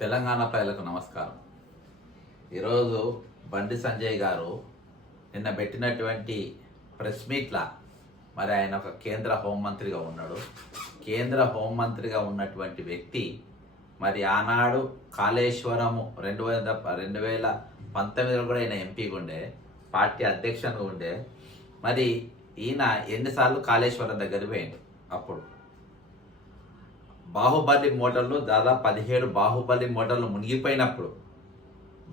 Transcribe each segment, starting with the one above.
తెలంగాణ ప్రజలకు నమస్కారం. ఈరోజు బండి సంజయ్ గారు నిన్న పెట్టినటువంటి ప్రెస్ మీట్ల మరి ఆయన ఒక కేంద్ర హోంమంత్రిగా ఉన్నాడు. కేంద్ర హోంమంత్రిగా ఉన్నటువంటి వ్యక్తి మరి ఆనాడు కాళేశ్వరము రెండు వేల రెండు వేల పంతొమ్మిదిలో కూడా ఆయన ఎంపీగా ఉండే పార్టీ అధ్యక్షునిగా ఉండే. మరి ఈయన ఎన్నిసార్లు కాళేశ్వరం దగ్గర పోయిండు? అప్పుడు బాహుబలి మోటార్లు దాదాపు పదిహేడు బాహుబలి మోటార్లు మునిగిపోయినప్పుడు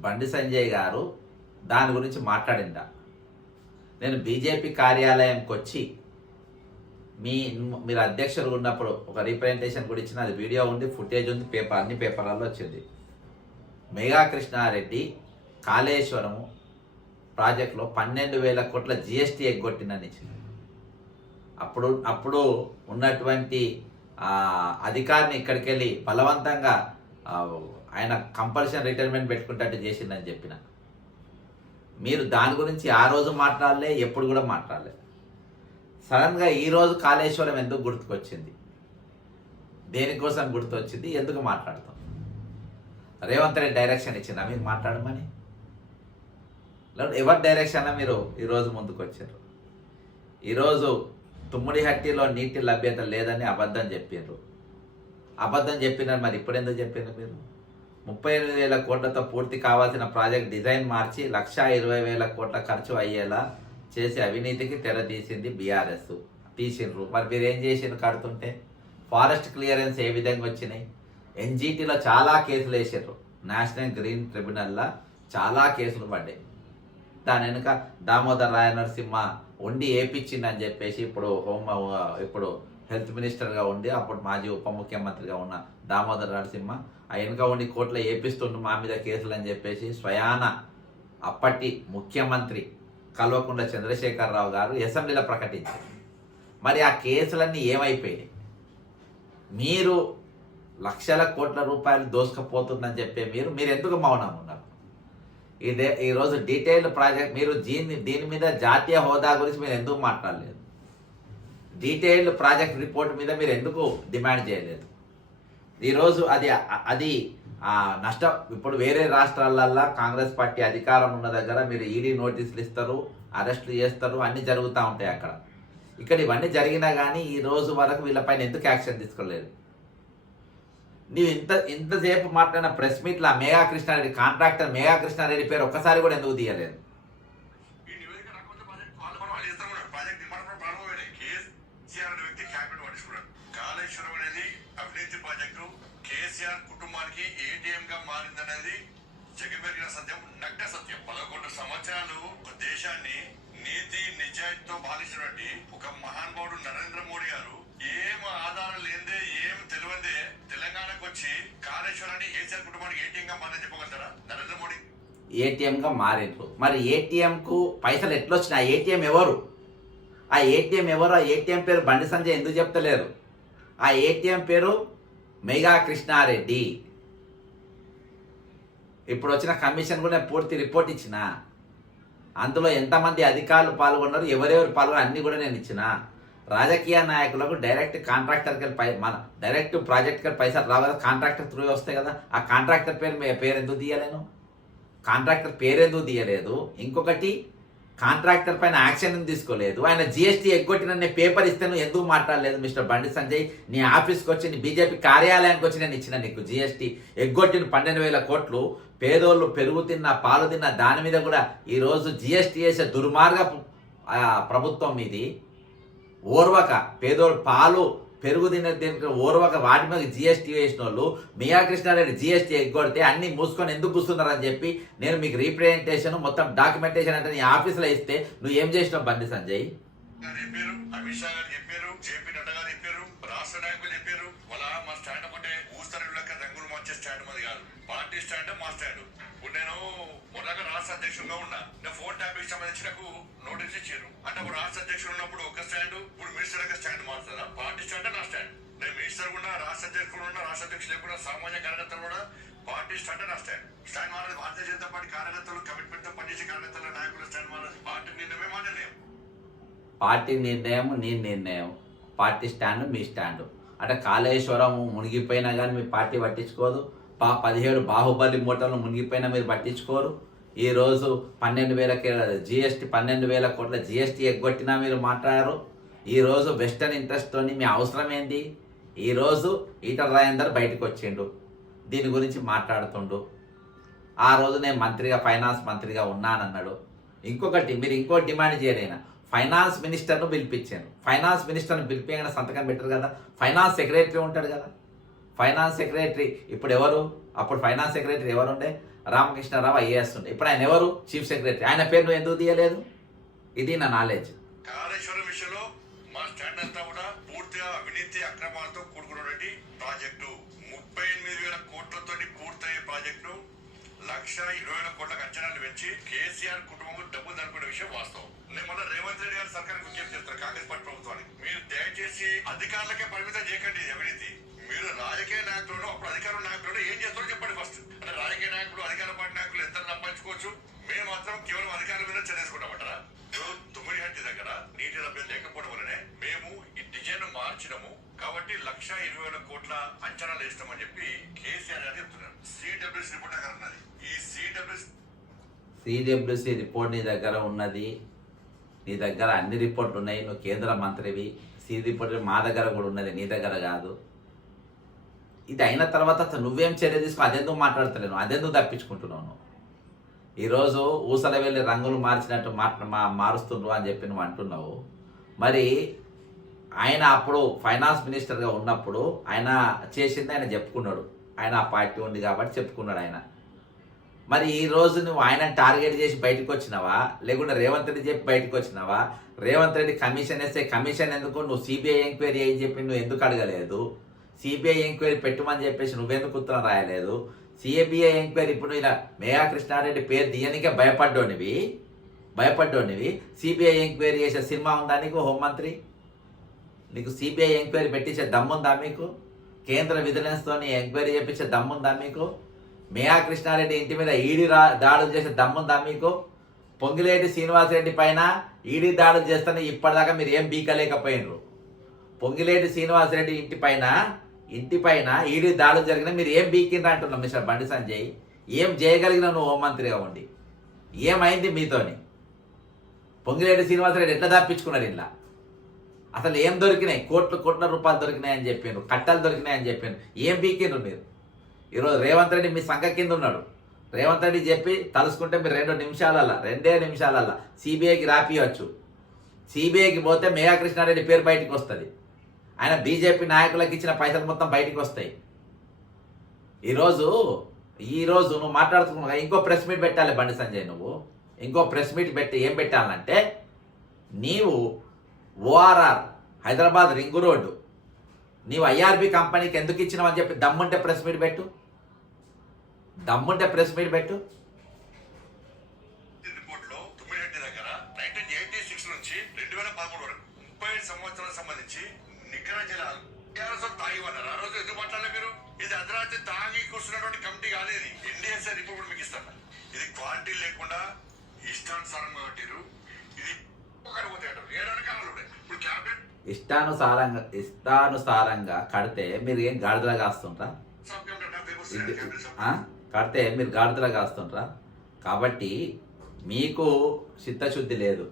బండి సంజయ్ గారు దాని గురించి మాట్లాడిండ. నేను బీజేపీ కార్యాలయంకి వచ్చి మీ మీరు అధ్యక్షులు ఉన్నప్పుడు ఒక రీప్రజెంటేషన్ కూడా ఇచ్చిన అది వీడియో ఉంది ఫుటేజ్ ఉంది పేపర్ అన్ని పేపర్లలో వచ్చింది. మెగా కృష్ణారెడ్డి కాళేశ్వరము ప్రాజెక్టులో పన్నెండు వేల కోట్ల జిఎస్టీ ఎగ్గొట్టిందని ఇచ్చింది. అప్పుడు అప్పుడు ఉన్నటువంటి అధికారిని ఇక్కడికి వెళ్ళి బలవంతంగా ఆయన కంపల్సరీ రిటైర్మెంట్ పెట్టుకుంటే చేసిందని చెప్పిన. మీరు దాని గురించి ఆ రోజు మాట్లాడలే ఎప్పుడు కూడా మాట్లాడలే. సడన్గా ఈరోజు కాళేశ్వరం ఎందుకు గుర్తుకొచ్చింది? దేనికోసం గుర్తొచ్చింది? ఎందుకు మాట్లాడతాం? రేవంత్ రెడ్డి డైరెక్షన్ ఇచ్చిందా? మీరు మాట్లాడమని. ఎవరి డైరెక్షన్ మీరు ఈరోజు ముందుకు వచ్చారు ఈరోజు తుమ్మిడిహట్టిలో నీటి లభ్యత లేదని అబద్ధం చెప్పారు అబద్ధం చెప్పినారు మరి ఇప్పుడు ఎందుకు చెప్పారు మీరు? ముప్పై ఎనిమిది వేల కోట్లతో పూర్తి కావాల్సిన ప్రాజెక్ట్ డిజైన్ మార్చి లక్ష ఇరవై వేల కోట్ల ఖర్చు అయ్యేలా చేసి అవినీతికి తెర తీసింది బీఆర్ఎస్. తీసిండ్రు. మరి మీరు ఏం చేసిండ్రు కడుతుంటే? ఫారెస్ట్ క్లియరెన్స్ ఏ విధంగా వచ్చినాయి? ఎన్జీటీలో చాలా కేసులు వేసారు నేషనల్ గ్రీన్ ట్రిబ్యునల్లో చాలా కేసులు పడ్డాయి. దాని వెనుక దామోదర్ రాయ నరసింహ ఉండి ఏపిచ్చిందని చెప్పేసి ఇప్పుడు హోమ్ ఇప్పుడు హెల్త్ మినిస్టర్గా ఉండి అప్పుడు మాజీ ఉప ముఖ్యమంత్రిగా ఉన్న దామోదర్ నరసింహ ఆ వెనుక ఉండి కోర్టులో ఏపిస్తుండు మా మీద కేసులు అని చెప్పేసి స్వయాన అప్పటి ముఖ్యమంత్రి కల్వకుంట్ల చంద్రశేఖరరావు గారు అసెంబ్లీలో ప్రకటించారు. మరి ఆ కేసులన్నీ ఏమైపోయాయి మీరు లక్షల కోట్ల రూపాయలు దోసుకపోతుందని చెప్పే మీరు మీరు ఎందుకు మౌనం ఉన్నారు? ఇదే ఈరోజు డీటెయిల్ ప్రాజెక్ట్. మీరు దీని దీని మీద జాతీయ హోదా గురించి మీరు ఎందుకు మాట్లాడలేదు? డీటెయిల్డ్ ప్రాజెక్ట్ రిపోర్ట్ మీద మీరు ఎందుకు డిమాండ్ చేయలేదు? ఈరోజు అది అది నష్టం. ఇప్పుడు వేరే రాష్ట్రాలల్లో కాంగ్రెస్ పార్టీ అధికారం ఉన్న దగ్గర మీరు ఈడీ నోటీసులు ఇస్తారు అరెస్టులు చేస్తారు అన్నీ జరుగుతూ ఉంటాయి అక్కడ. ఇక్కడ ఇవన్నీ జరిగినా కానీ ఈ రోజు వరకు వీళ్ళపైన ఎందుకు యాక్షన్ తీసుకోలేదు? నీవు ఇంత ఇంతసేపు మాట్లాడిన ప్రెస్ మీట్లో ఆ మేఘా కృష్ణారెడ్డి కాంట్రాక్టర్ మేఘా కృష్ణారెడ్డి పేరు ఒక్కసారి కూడా ఎందుకు తీయలేదు? వాళ్ళు కూడా కాళేశ్వరం అనేది ప్రాజెక్టు కేసీఆర్ కుటుంబానికి ఏటీఎం గా మారిందనేది జగమెరిగిన సత్యం నగ్న సత్యం. పదకొండు సంవత్సరాలు ఒక దేశాన్ని నీతి నిజాయితీతో భావించినటువంటి ఒక మహానుభావుడు నరేంద్ర మోడీ గారు ఏం ఆధారం లేదే ఏం తెలియందే తెలంగాణకు వచ్చి కాళేశ్వరాన్ని కేసీఆర్ కుటుంబానికి ఏటీఎం గా మారని చెప్పగలుగుతారా? నరేంద్ర మోడీ. ఏటీఎం గా మారేట్లు. మరి ఏటీఎం కు పైసలు ఎట్లా వచ్చినాయి ఆ ఏటీఎం ఎవరు? ఆ ఏటీఎం ఎవరు? ఆ ఏటీఎం పేరు బండి సంజయ్ ఎందుకు చెప్తలేరు? ఆ ఏటీఎం పేరు మెగా కృష్ణారెడ్డి. ఇప్పుడు వచ్చిన కమిషన్ కూడా పూర్తి రిపోర్ట్ ఇచ్చిన. అందులో ఎంతమంది అధికారులు పాల్గొన్నారు ఎవరెవరు పాల్గొన్నారు అన్నీ కూడా నేను ఇచ్చిన. రాజకీయ నాయకులకు డైరెక్ట్ కాంట్రాక్టర్కి పై మన డైరెక్ట్ ప్రాజెక్ట్కి పైసలు రావు కదా కాంట్రాక్టర్ త్రూ వస్తాయి కదా. ఆ కాంట్రాక్టర్ పేరు మీ పేరు ఎందుకు తీయలేను కాంట్రాక్టర్ పేరెందుకు తీయలేదు? ఇంకొకటి కాంట్రాక్టర్ పైన యాక్షన్ తీసుకోలేదు? ఆయన జిఎస్టీ ఎగ్గొట్టిన నేను పేపర్ ఇస్తే నువ్వు ఎందుకు మాట్లాడలేదు? మిస్టర్ బండి సంజయ్ నీ ఆఫీస్కి వచ్చి నీ బీజేపీ కార్యాలయానికి వచ్చి నేను ఇచ్చిన నీకు జిఎస్టీ ఎగ్గొట్టిన పన్నెండు వేల కోట్లు పేదోళ్ళు పెరుగు తిన్న పాలు తిన్న దాని మీద కూడా ఈరోజు జిఎస్టీ వేసే దుర్మార్గ ప్రభుత్వం ఇది ఓర్వక పేదోడు పాలు పెరుగు తినే దీనికి ఓర్వక వాటి మీద జిఎస్టీ వేసిన వాళ్ళు మియా కృష్ణారెడ్డి జిఎస్టీ ఎగ్గొడితే అన్ని మూసుకొని ఎందుకు కూస్తున్నారని చెప్పి నేను మీకు రీప్రజెంటేషన్ మొత్తం డాక్యుమెంటేషన్ అంటే నీ ఆఫీస్లో ఇస్తే నువ్వు ఏం చేసినావు బండి సంజయ్? గారు చెప్పారు అమిత్ షా గారు చెప్పారు జేపీ నడ్డా గారు చెప్పారు రాష్ట్ర నాయకులు చెప్పారు. వాళ్ళ మా స్టాండ్ ఒకటే ఊస్తరు లెక్క రంగులు మార్చే స్టాండ్ మాది కాదు. పార్టీ స్టాండ్ మా స్టాండ్. ఇప్పుడు నేను మొదలగా రాష్ట్ర అధ్యక్షుడుగా ఉన్నా. నేను ఫోన్ ట్యాపింగ్ సంబంధించి నాకు నోటీస్ ఇచ్చారు. అంటే అప్పుడు రాష్ట్ర అధ్యక్షుడు ఉన్నప్పుడు ఒక స్టాండ్ ఇప్పుడు మినిస్టర్ యొక్క స్టాండ్ మారుతుందా? పార్టీ స్టాండ్ నా స్టాండ్. నేను మినిస్టర్ కూడా రాష్ట్ర అధ్యక్షుడు ఉన్నా రాష్ట్ర అధ్యక్షులు లేకుండా సామాన్య కార్యకర్తలు కూడా పార్టీ స్టాండ్ నా స్టాండ్. స్టాండ్ మారదు. భారతీయ జనతా పార్టీ కార్యకర్తలు కమిట్మెంట్తో పనిచేసే కార్యకర్తల నాయకులు స్టాండ్ మారదు. పార్టీ నిన్నమే మా పార్టీ నిర్ణయం నీ నిర్ణయం. పార్టీ స్టాండ్ మీ స్టాండ్. అంటే కాళేశ్వరం మునిగిపోయినా కానీ మీ పార్టీ పట్టించుకోదు. పా పదిహేడు బాహుబలి మూటలు మునిగిపోయినా మీరు పట్టించుకోరు. ఈరోజు పన్నెండు వేల జిఎస్టీ పన్నెండు వేల కోట్ల జిఎస్టీ ఎగ్గొట్టినా మీరు మాట్లాడారు. ఈరోజు వెస్టర్న్ ఇంట్రెస్ట్తోని మీ అవసరం ఏంది? ఈరోజు ఈటల రాజేందర్ బయటకు వచ్చిండు. దీని గురించి మాట్లాడుతుండు. ఆ రోజు నేను మంత్రిగా ఫైనాన్స్ మంత్రిగా ఉన్నానన్నాడు. ఇంకొకటి మీరు ఇంకో డిమాండ్ చేయలేనా? ఫైనాన్స్ మినిస్టర్ను పిలిపించాను. ఫైనాన్స్ మినిస్టర్ని పిలిపించగానే సంతకం పెట్టరు కదా. ఫైనాన్స్ సెక్రటరీ ఉంటాడు కదా. ఫైనాన్స్ సెక్రటరీ ఇప్పుడు ఎవరు? అప్పుడు ఫైనాన్స్ సెక్రటరీ ఎవరు ఉండే రామకృష్ణారావు ఐఏఎస్ ఉండే. ఇప్పుడు ఆయన ఎవరు? Chief secretary. ఆయన పేరు నువ్వు ఎందుకు తీయలేదు? ఇది నా నాలెడ్జ్. కాళేశ్వరం విషయంలో మా స్టాండ్ అంతా కూడా పూర్తిగా అవినీతి అక్రమాలతో కూడుకున్నటువంటి ప్రాజెక్టు. ముప్పై ఎనిమిది వేల కోట్లతో పూర్తయ్యే ప్రాజెక్టు. లక్ష ఇరవై వేల కోట్ల అంచనాలు పెంచి కేసీఆర్ కుటుంబం డబ్బులు దనుకునే విషయం వాస్తవం. నేను మొన్న రేవంత్ రెడ్డి గారి సర్కార్ విజ్ఞప్తి చేస్తాను కాంగ్రెస్ పార్టీ ప్రభుత్వానికి. మీరు దయచేసి అధికారులకే పరిమితం చేయకండి అవినీతి. మీరు రాజకీయ నాయకులను అప్పుడు అధికార నాయకులను ఏం చేస్తారో చెప్పండి ఫస్ట్ అంటే రాజకీయ నాయకులు అధికార పార్టీ నాయకులు ఎంత సంపాదించుకోవచ్చు. మేము మాత్రం కేవలం అధికారం మీద చర్యేసుకుంటామంటారా తొమ్మిది గంటి దగ్గర నీటి లభ్యత లేకపోవడం వల్లనే మేము ఈ డిజైన్ మార్చినము. కాబట్టి లక్ష ఇరవై వేల కోట్ల అంచనాలు వేస్తామని చెప్పి కేసీఆర్ గారు చెప్తున్నారు. సిడబ్ల్యూస్ రిపోర్ట్ దగ్గర ఉన్నది. ఈ సిడబ్ల్యూసి సిడబ్ల్యూసి రిపోర్ట్ నీ దగ్గర ఉన్నది. నీ దగ్గర అన్ని రిపోర్ట్లు ఉన్నాయి నువ్వు కేంద్ర మంత్రివి సి రిపోర్ట్ మా దగ్గర కూడా ఉన్నది నీ దగ్గర కాదు. ఇది అయిన తర్వాత నువ్వేం చర్య తీసుకో అదెందుకు మాట్లాడతలేను అదెందుకు తప్పించుకుంటున్నావు నువ్వు? ఈరోజు ఊసల వెళ్ళి రంగులు మార్చినట్టు మాట మా మారుస్తుండ్రు అని చెప్పి నువ్వు అంటున్నావు. మరి ఆయన అప్పుడు ఫైనాన్స్ మినిస్టర్గా ఉన్నప్పుడు ఆయన చేసింది ఆయన చెప్పుకున్నాడు. ఆయన ఆ పార్టీ ఉంది కాబట్టి చెప్పుకున్నాడు ఆయన. మరి ఈ రోజు నువ్వు ఆయన టార్గెట్ చేసి బయటకు వచ్చినావా? లేకుంటే రేవంత్ రెడ్డి చెప్పి బయటకు వచ్చినావా? రేవంత్ రెడ్డి కమిషన్ వేస్తే కమిషన్ ఎందుకు? నువ్వు సిబిఐ ఎంక్వైరీ అని చెప్పి నువ్వు ఎందుకు అడగలేదు? సిబిఐ ఎంక్వైరీ పెట్టమని చెప్పేసి నువ్వెందుకు ఉత్తరం రాయలేదు? సిబిఐ ఎంక్వైరీ ఇప్పుడు ఇలా మేఘా కృష్ణారెడ్డి పేరు తీయనికే భయపడ్డోనివి? భయపడ్డోనివి? సిబిఐ ఎంక్వైరీ చేసే సినిమా ఉందా నీకు హోంమంత్రి? నీకు సిబిఐ ఎంక్వైరీ పెట్టించే దమ్ముందా మీకు? కేంద్ర విజిలెన్స్తో ఎంక్వైరీ చేపించే దమ్ముందా మీకు? మేయా కృష్ణారెడ్డి ఇంటి మీద ఈడీ రా దాడులు చేసే దమ్ముందా మీకు? పొంగిలేటి శ్రీనివాసరెడ్డి పైన ఈడీ దాడులు చేస్తేనే ఇప్పటిదాకా మీరు ఏం బీకలేకపోయినరు. పొంగిలేటి శ్రీనివాసరెడ్డి ఇంటి పైన ఇంటి పైన ఈడీ దాడులు జరిగిన మీరు ఏం బీకిండ్రు అంటున్నాం మిస్టర్ బండి సంజయ్? ఏం చేయగలిగిన నువ్వు హోంమంత్రిగా ఉండి. ఏమైంది మీతోని? పొంగిలేటి శ్రీనివాసరెడ్డి ఎట్లా తప్పించుకున్నాడు ఇలా అసలు ఏం దొరికినాయి? కోట్లు కోట్ల రూపాయలు దొరికినాయి అని చెప్పాను కట్టలు దొరికినాయి అని చెప్పాను ఏం బీకిండ్రు మీరు? ఈరోజు రేవంత్ రెడ్డి మీ సంఘ కింద ఉన్నాడు. రేవంత్ రెడ్డి చెప్పి తలుసుకుంటే మీరు రెండు నిమిషాలల్లా రెండే నిమిషాలల్లా సిబిఐకి రాపియచ్చు. సిబిఐకి పోతే మేఘా కృష్ణారెడ్డి పేరు బయటికి వస్తుంది. ఆయన బీజేపీ నాయకులకు ఇచ్చిన పైసలు మొత్తం బయటికి వస్తాయి. ఈరోజు ఈరోజు నువ్వు మాట్లాడుతున్నా ఇంకో ప్రెస్ మీట్ పెట్టాలి బండి సంజయ్ నువ్వు. ఇంకో ప్రెస్ మీట్ పెట్టి ఏం పెట్టాలంటే నీవు ఓఆర్ఆర్ హైదరాబాద్ రింగు రోడ్డు నీవు ఐఆర్బి కంపెనీకి ఎందుకు ఇచ్చినావు అని చెప్పి దమ్ముంటే ప్రెస్ మీట్ పెట్టు. దమ్ముంటే ప్రెస్ మీట్ పెట్టు. రిపోర్ట్లో తుమ్మిరెడ్డి దగ్గర నైన్టీన్ ఎయిటీ సిక్స్ నుంచి రెండు వేల పదమూడు వరకు ముప్పై ఐదు సంవత్సరాలకు సంబంధించి నికర టీఆర్ఎస్ తాగి ఉన్నారు ఆ రోజు ఎందుకు మీరు? ఇది అర్ధరాత్రి తాగి కూర్చున్నటువంటి కమిటీ ఎన్డీఎస్ఏ రిపోర్ట్ మీకు ఇస్తాను. ఇది క్వాలిటీ లేకుండా ఇష్టానుసారంగా కట్టిరు ఇది ఇష్టానుసారంగా కడితే మీరు ఏం గాడిదలా కాస్తుంటారా కడితే మీరు గాడిదలా కాస్తుంటారా కాబట్టి మీకు చిత్తశుద్ధి లేదు.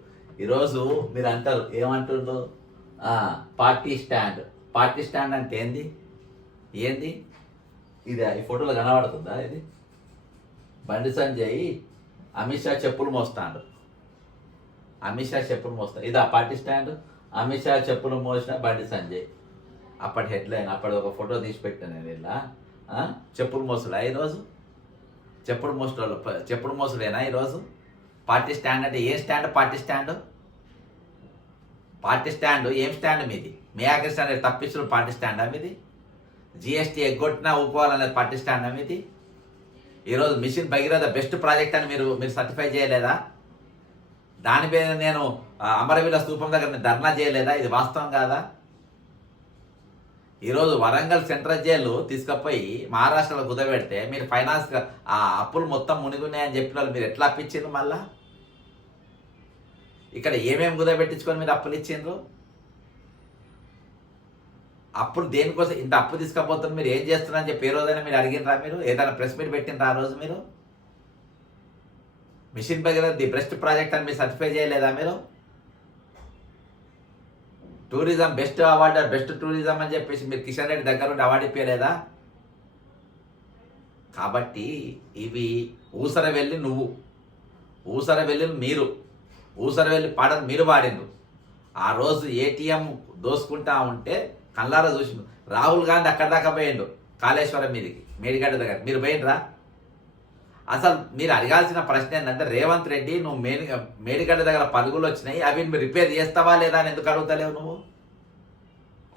ఈరోజు మీరు అంటారు ఏమంటుండ్రు? Party stand. పార్టీ స్టాండ్ అంటే ఏంది? ఏంది? ఇది ఈ ఫోటోలో కనబడుతుందా ఇది? బండి సంజయ్ అమిత్ షా చెప్పులు మోస్తాడు. అమిత్ షా చెప్పులు మోస్తాడు ఇది ఆ పార్టీ స్టాండ్. అమిత్ షా చెప్పులు మోసిన బండి సంజయ్. అప్పటి హెడ్లైన్ అప్పటి ఒక ఫోటో తీసి పెట్టాను నేను ఇలా. చెప్పులు మోసుడా ఈరోజు? చెప్పుడు మోసుడు చెప్పుడు మోసుడేనా ఈరోజు? పార్టీ స్టాండ్ అంటే ఏ stand party stand? Party stand ఏం స్టాండ్ మీది? మేయాకృ స్టాండ్ తప్పించిన పార్టీ స్టాండా మీది? జిఎస్టీ ఎగ్గొట్టినా ఒప్పుకోవాలనేది పార్టీ స్టాండా మీది? ఈరోజు మిషన్ భగీరథ బెస్ట్ ప్రాజెక్ట్ అని మీరు మీరు సర్టిఫై చేయలేదా? దాని మీద నేను అమరవీల స్థూపం దగ్గర నేను ధర్నా చేయలేదా? ఇది వాస్తవం కాదా? ఈరోజు వరంగల్ సెంట్రల్ జైలు తీసుకుపోయి మహారాష్ట్రలో కుదబెడితే మీరు ఫైనాన్స్ ఆ అప్పులు మొత్తం మునిగున్నాయని చెప్పిన వాళ్ళు మీరు ఎట్లా అప్పించిండ్రు మళ్ళా? ఇక్కడ ఏమేమి కుదబెట్టించుకొని మీరు అప్పులు ఇచ్చిండ్రు? అప్పులు దేనికోసం ఇంత అప్పు తీసుకపోతున్నారు మీరు ఏం చేస్తున్నారని చెప్పి ఏ రోజైనా మీరు అడిగినరా మీరు? ఏదైనా ప్రెస్ మీట్ పెట్టినరా ఆ రోజు మీరు? Mission Bhagiratha the best project అని మీరు సర్టిఫై చేయలేదా మీరు? Tourism best award best tourism అని చెప్పేసి మీరు కిషన్ రెడ్డి దగ్గర ఉండి అవార్డు ఇప్పలేదా కాబట్టి ఇవి ఊసర వెళ్ళి నువ్వు. ఊసర వెళ్ళి మీరు. ఊసర వెళ్ళి పాడదు మీరు పాడిండు ఆ రోజు ఏటీఎం దోసుకుంటా ఉంటే కళ్ళారా చూసిండు రాహుల్ గాంధీ అక్కడ దాకా పోయిండు కాళేశ్వరం మీదకి మేడిగడ్డ దగ్గర మీరు పోయిండ్రా? అసలు మీరు అడగాల్సిన ప్రశ్న ఏంటంటే రేవంత్ రెడ్డి నువ్వు మేడి మేడిగడ్డ దగ్గర పలుగులు వచ్చినాయి అవి మీరు రిపేర్ చేస్తావా లేదా అని ఎందుకు అడుగుతలేవు నువ్వు?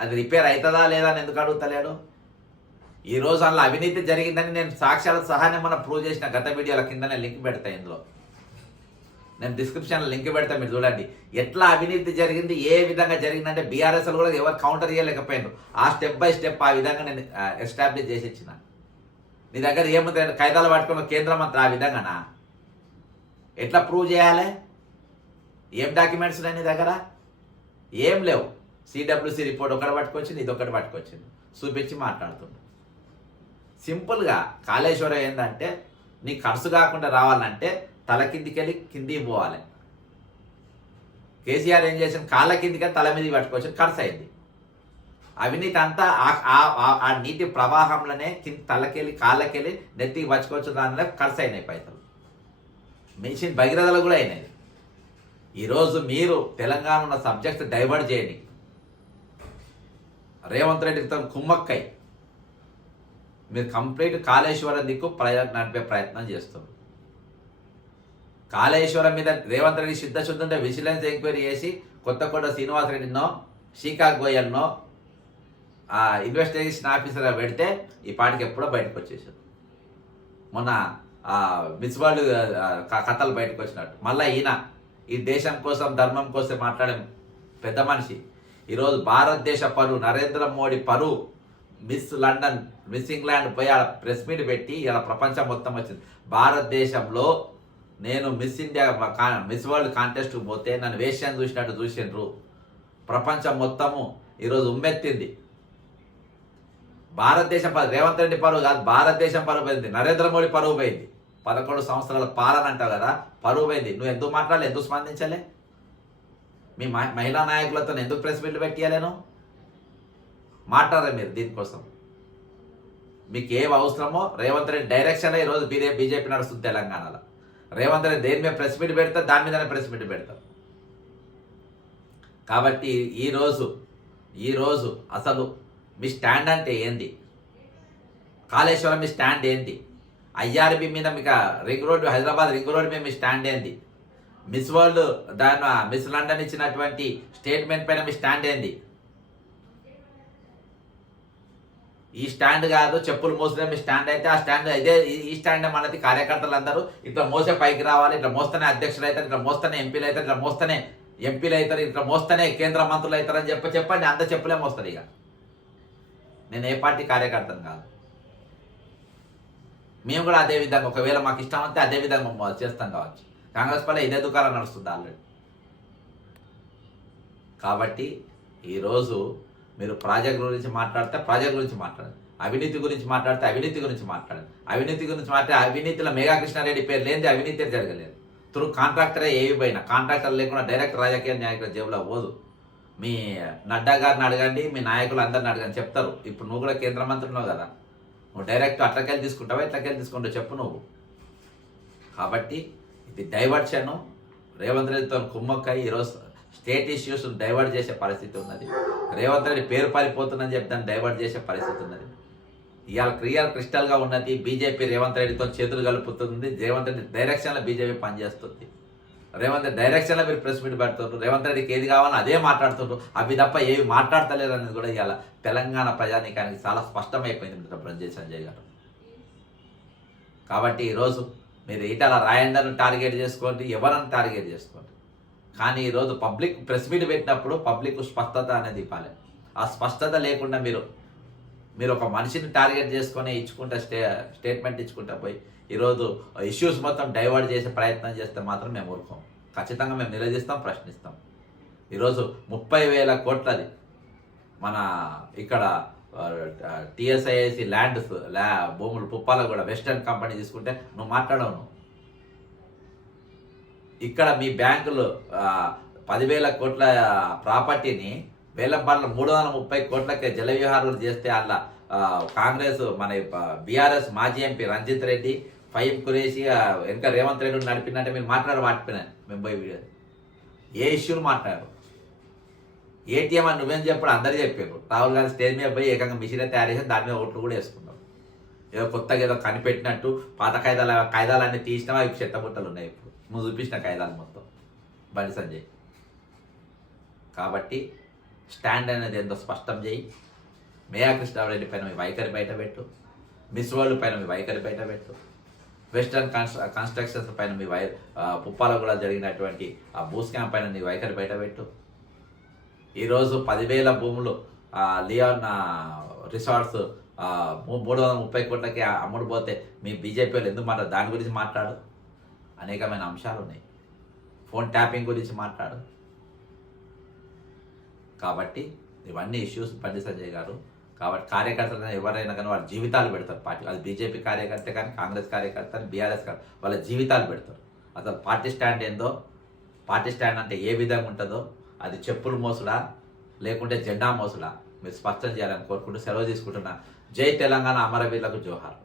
అది రిపేర్ అవుతుందా లేదా అని ఎందుకు అడుగుతలేడు? ఈ రోజు అందులో అవినీతి జరిగిందని నేను సాక్ష్యాల సహాయం మన ప్రూవ్ చేసిన గత వీడియోల కిందనే లింక్ పెడతా ఇందులో. నేను డిస్క్రిప్షన్లో లింక్ పెడతా మీరు చూడండి. ఎట్లా అవినీతి జరిగింది ఏ విధంగా జరిగిందంటే బీఆర్ఎస్ కూడా ఎవరు కౌంటర్ చేయలేకపోయారు ఆ స్టెప్ బై స్టెప్ ఆ విధంగా నేను ఎస్టాబ్లిష్ చేసి ఇచ్చిన. నీ దగ్గర ఏముంది అంటే పట్టుకున్న కేంద్ర మంత్రి ఆ విధంగానా? ఎట్లా ప్రూవ్ చేయాలి? ఏం డాక్యుమెంట్స్ ఉన్నాయి నీ దగ్గర? ఏం లేవు. సిడబ్ల్యూసి రిపోర్ట్ ఒకటి పట్టుకొచ్చింది ఇది ఒకటి పట్టుకొచ్చింది. చూపించి మాట్లాడుతుంది సింపుల్గా కాళేశ్వరం ఏంటంటే నీ ఖర్చు కాకుండా రావాలంటే తల కిందికెళ్ళి కిందికి పోవాలి. కేసీఆర్ ఏం చేసిన కాళ్ళ కిందికి తల మీద పట్టుకొచ్చి ఖర్చు అయింది. అవినీతి అంతా ఆ- ఆ- నీటి ప్రవాహంలోనే కింద తలకెళ్ళి కాళ్ళకెళ్ళి నెత్తికి పచ్చుకోవచ్చు దానిలో ఖర్చు అయినాయి పైసలు. మిషన్ భగీరథలు కూడా అయినాయి. ఈరోజు మీరు తెలంగాణ ఉన్న సబ్జెక్ట్ డైవర్ట్ చేయండి. రేవంత్ రెడ్డితో కుమ్మక్కై. మీరు కంప్లీట్ కాళేశ్వరం దిక్కు ప్రయత్నం నడిపే ప్రయత్నం చేస్తారు కాళేశ్వరం మీద రేవంత్ రెడ్డి సిద్ధశుద్ధంటే విజిలెన్స్ ఎంక్వైరీ చేసి కొత్తకోట శ్రీనివాస్ రెడ్డినో గోయల్నో ఆ ఇన్వెస్టిగేషన్ ఆఫీసర్గా పెడితే ఈ పాటికి ఎప్పుడో బయటకు వచ్చేసారు. మొన్న ఆ మిస్ వరల్డ్ క- కథలు బయటకు వచ్చినట్టు. మళ్ళీ ఈయన ఈ దేశం కోసం ధర్మం కోసం మాట్లాడే పెద్ద మనిషి. ఈరోజు భారతదేశ పరువు నరేంద్ర మోడీ పరువు మిస్ లండన్ మిస్ ఇంగ్లాండ్ పోయి ఆడ ప్రెస్ మీట్ పెట్టి ఇలా ప్రపంచం మొత్తం వచ్చింది. భారతదేశంలో నేను మిస్ ఇండియా కా- మిస్ వరల్డ్ కాంటెస్ట్ పోతే నన్ను వేష్యాన్ని చూసినట్టు చూసిండ్రు. ప్రపంచం మొత్తము ఈరోజు ఉమ్మెత్తింది. భారతదేశం పరువు రేవంత్ రెడ్డి పరువు కాదు భారతదేశం పరువు పోయింది. నరేంద్ర మోడీ పరువు పోయింది. పదకొండు సంవత్సరాల పాలన అంటావు కదా పరువు పోయింది. నువ్వు ఎందుకు మాట్లాడలే ఎందుకు స్పందించలే? మీ మహిళా నాయకులతో ఎందుకు ప్రెస్ మీట్లు పెట్టియలేను మాట్లాడరా మీరు దీనికోసం. మీకు ఏం అవసరమో రేవంత్ రెడ్డి డైరెక్షన్లో ఈరోజు బీజే బీజేపీ నడుస్తుంది తెలంగాణలో. రేవంత్ రెడ్డి దేని మీద ప్రెస్ మీట్ పెడతా దాని మీదనే ప్రెస్ మీట్ పెడతారు. కాబట్టి ఈరోజు ఈరోజు అసలు మీ స్టాండ్ అంటే ఏంది? కాళేశ్వరం మీ స్టాండ్ ఏంది? ఐఆర్బి మీద మీకు ring road Hyderabad ring road మీద మీ స్టాండ్ ఏంది? మిస్ వరల్డ్ దాని మిస్ లండన్ ఇచ్చినటువంటి స్టేట్మెంట్ పైన మీ స్టాండ్ ఏంది? ఈ స్టాండ్ కాదు చెప్పులు మోసిన మీ స్టాండ్ అయితే ఆ స్టాండ్ ఇదే ఈ- స్టాండ్ మనది కార్యకర్తలు అందరూ ఇట్లా మోసే పైకి రావాలి ఇట్లా మోస్తనే అధ్యక్షులు అవుతారు ఇట్లా మోస్తనే ఎంపీలు అవుతారు ఇట్లా మోస్తనే ఎంపీలు అవుతారు ఇట్లా మోస్తనే కేంద్ర మంత్రులు అవుతారు అని చెప్పి చెప్పండి అంత చెప్పులే మోస్తారు ఇక. నేను ఏ పార్టీ కార్యకర్తను కాదు. మేము కూడా అదే విధంగా ఒకవేళ మాకు ఇష్టం వస్తే అదే విధంగా చేస్తాం కావచ్చు. కాంగ్రెస్ పల్లె ఇదే దుకాణం నడుస్తుంది ఆల్రెడీ. కాబట్టి ఈరోజు మీరు ప్రాజెక్ట్ గురించి మాట్లాడితే ప్రాజెక్ట్ గురించి మాట్లాడండి. అవినీతి గురించి మాట్లాడితే అవినీతి గురించి మాట్లాడండి. అవినీతి గురించి మాట్లాడితే అవినీతిలో మేఘాకృష్ణారెడ్డి పేరు లేనిది అవినీతి జరగలేదు. త్రూ కాంట్రాక్టరే ఏవి పోయినా కాంట్రాక్టర్ లేకుండా డైరెక్ట్ రాజకీయ నాయకుల జేబులో పోదు. మీ నడ్డా గారిని అడగండి మీ నాయకులు అందరిని అడగండి చెప్తారు. ఇప్పుడు నువ్వు కూడా కేంద్ర మంత్రి ఉన్నావు కదా. నువ్వు డైరెక్ట్ అట్లకెళ్ళి తీసుకుంటావా ఇట్లకెళ్ళి తీసుకుంటావు చెప్పు నువ్వు. కాబట్టి ఇది డైవర్షన్. రేవంత్ రెడ్డితో కుమ్మక్కై ఈరోజు స్టేట్ ఇష్యూస్ డైవర్ట్ చేసే పరిస్థితి ఉన్నది. రేవంత్ రెడ్డి పేరు పారిపోతుందని చెప్పి దాన్ని డైవర్ట్ చేసే పరిస్థితి ఉన్నది. ఇవాళ క్లియర్ క్రిస్టల్గా ఉన్నది. బీజేపీ రేవంత్ రెడ్డితో చేతులు కలుపుతుంది. రేవంత్ రెడ్డి డైరెక్షన్లో బీజేపీ పనిచేస్తుంది. రేవంత్ రెడ్డి డైరెక్షన్లో మీరు ప్రెస్ మీట్ పెడుతుండ్రు. రేవంత్ రెడ్డికి ఏది కావాలో అదే మాట్లాడుతుండ్రు. అవి తప్ప ఏవి మాట్లాడతలేరు అనేది కూడా ఇవాళ తెలంగాణ ప్రజానీకానికి చాలా స్పష్టమైపోయింది మిస్టర్ బ్రజేష్ సంజయ్ గారు. కాబట్టి ఈరోజు మీరు ఈటల రాయండర్ను టార్గెట్ చేసుకోండి ఎవరని టార్గెట్ చేసుకోండి. కానీ ఈరోజు పబ్లిక్ ప్రెస్ మీట్ పెట్టినప్పుడు పబ్లిక్ స్పష్టత అనేది ఇవ్వాలి. ఆ స్పష్టత లేకుండా మీరు మీరు ఒక మనిషిని టార్గెట్ చేసుకొని ఇచ్చుకుంటా స్టే స్టేట్మెంట్ ఇచ్చుకుంటా పోయి ఈరోజు ఇష్యూస్ మొత్తం డైవర్ట్ చేసే ప్రయత్నం చేస్తే మాత్రం మేము ఊరుకోం. ఖచ్చితంగా మేము నిలదీస్తాం ప్రశ్నిస్తాం. ఈరోజు ముప్పై వేల కోట్లది మన ఇక్కడ టిఎస్ఐఏసి ల్యాండ్స్ ల్యా భూములు పుప్పాల కూడా వెస్టర్న్ కంపెనీ తీసుకుంటే నువ్వు మాట్లాడవు నువ్వు. ఇక్కడ మీ బ్యాంకులు పదివేల కోట్ల ప్రాపర్టీని వేలంపాట్ల మూడు వందల ముప్పై కోట్లకే జల వ్యవహారాలు చేస్తే అలా కాంగ్రెస్ మన బీఆర్ఎస్ మాజీ ఎంపీ రంజిత్ రెడ్డి ఫైవ్ కురేసి వెనక రేవంత్ రెడ్డి నడిపినట్టే మీరు మాట్లాడు వాటిపోయినా మేము పోయి వీడియో ఏ ఇష్యూలు మాట్లాడారు. ఏటీఎం అని నువ్వేం చెప్పాడు అందరూ చెప్పారు రాహుల్ గాంధీ స్టేజ్ మీద పోయి ఏకంగా మిషన్ తయారు చేసి దాని మీద ఓట్లు కూడా వేసుకున్నారు. ఏదో కొత్తగా ఏదో కనిపెట్టినట్టు పాత కాయిదాల కాయిదాలన్నీ తీసినా అవి చెత్తబుట్టలు ఉన్నాయి ఇప్పుడు. నువ్వు చూపించిన కాయిదాలు మొత్తం. బండి సంజయ్. కాబట్టి స్టాండ్ అనేది ఎంతో స్పష్టం చేయి. మేయా కృష్ణారెడ్డి పైన మీ వైఖరి బయట పెట్టు. మిస్ వరల్డ్ పైన మీ వైఖరి బయట పెట్టు. వెస్టర్న్ కన్స్ట్ర కన్స్ట్రక్షన్స్ పైన మీ వై పుప్పాలో కూడా జరిగినటువంటి ఆ భూ స్కామ్ పైన నీ వైఖరి బయట పెట్టు. ఈరోజు పదివేల భూములు ఆ, లియాన్ రిసార్ట్స్ మూడు వందల ముప్పై కోట్లకి అమ్ముడు పోతే మీ బీజేపీ వాళ్ళు ఎందుకు మాట్లాడు దాని గురించి మాట్లాడు. అనేకమైన అంశాలు ఉన్నాయి. ఫోన్ ట్యాపింగ్ గురించి మాట్లాడు. కాబట్టి ఇవన్నీ ఇష్యూస్ బండి సంజయ్ గారు. కాబట్టి కార్యకర్తలు ఎవరైనా కానీ వాళ్ళ జీవితాలు పెడతారు పార్టీ. అది బీజేపీ కార్యకర్త కానీ కాంగ్రెస్ కార్యకర్త కానీ బీఆర్ఎస్ కానీ వాళ్ళ జీవితాలు పెడతారు. అసలు పార్టీ స్టాండ్ ఏందో పార్టీ స్టాండ్ అంటే ఏ విధంగా ఉంటుందో అది చెప్పులు మోసుడా లేకుంటే జెండా మోసుడా? మీరు స్పష్టం చేయాలని కోరుకుంటూ సెలవు తీసుకుంటున్నా. జై తెలంగాణ అమరవీరులకు జోహార్.